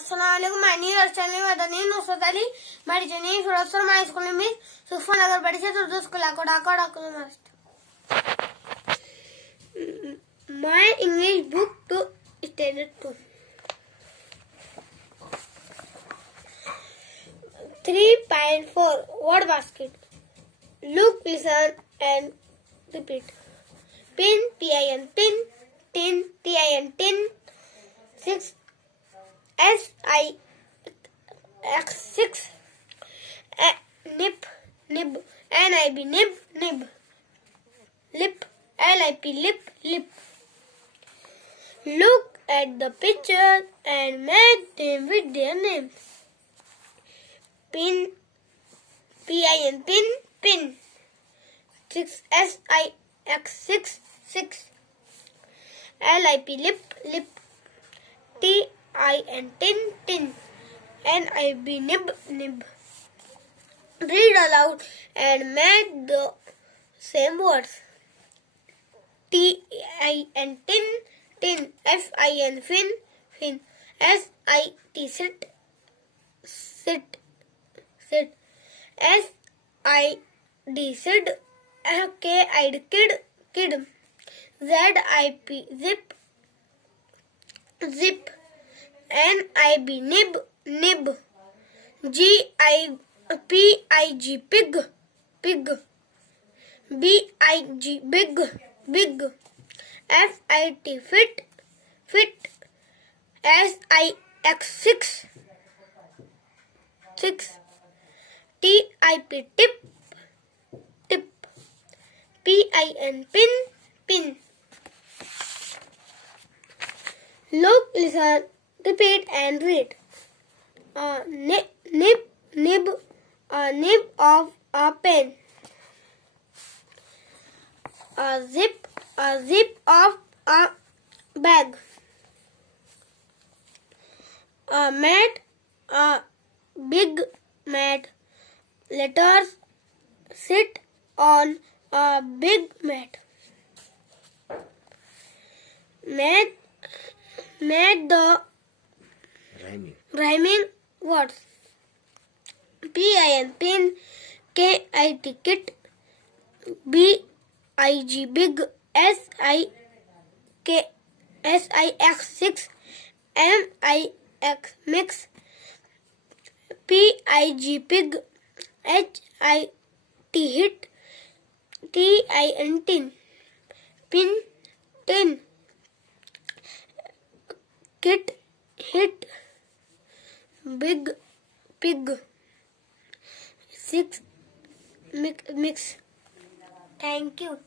Assalamualaikum. My name is Madani. My journey Firoz. My school name is Suffa, nagar, parishad, urdu school, akot. My English book to standard 2. 3.4 Word basket. Look, listen, and repeat. Pin, P-I-N, pin. Tin, T-I-N, tin. 6 S-I-X, 6. Nip, nib. N-I-B, nib, nib. Lip, L-I-P, lip, lip. Look at the picture and match them with their names. Pin, P-I-N, pin, pin. 6 S-I-X, 6, 6. L-I-P, lip, lip. T-I-N, tin, tin. N-I-B, nib, nib. Read aloud and match the same words. T-I-N, tin, tin. F-I-N, fin, fin. S-I-T, sit, sit, sit. S-I-D, sid. K-I-D, kid, kid. Z-I-P, zip, zip. N-I-B, nib, nib. G-I-P-I-G, pig, pig. B-I-G, big, big. F-I-T, fit, fit. S-I-X, 6, 6. T-I-P, tip, tip. P-I-N, pin, pin. Look, listen, repeat and read. Nib, nib, nib of a pen. Zip of a bag. Mat, big mat. Letters, sit on a big mat. Made the rhyming words. P-I-N, pin. K-I-T, kit. B-I-G, big. S-I-X, 6. M-I-X, mix. P-I-G, pig. H-I-T, hit. T-I-N, tin. Pin, tin. Kit, hit. Big, pig. 6, mix. Thank you.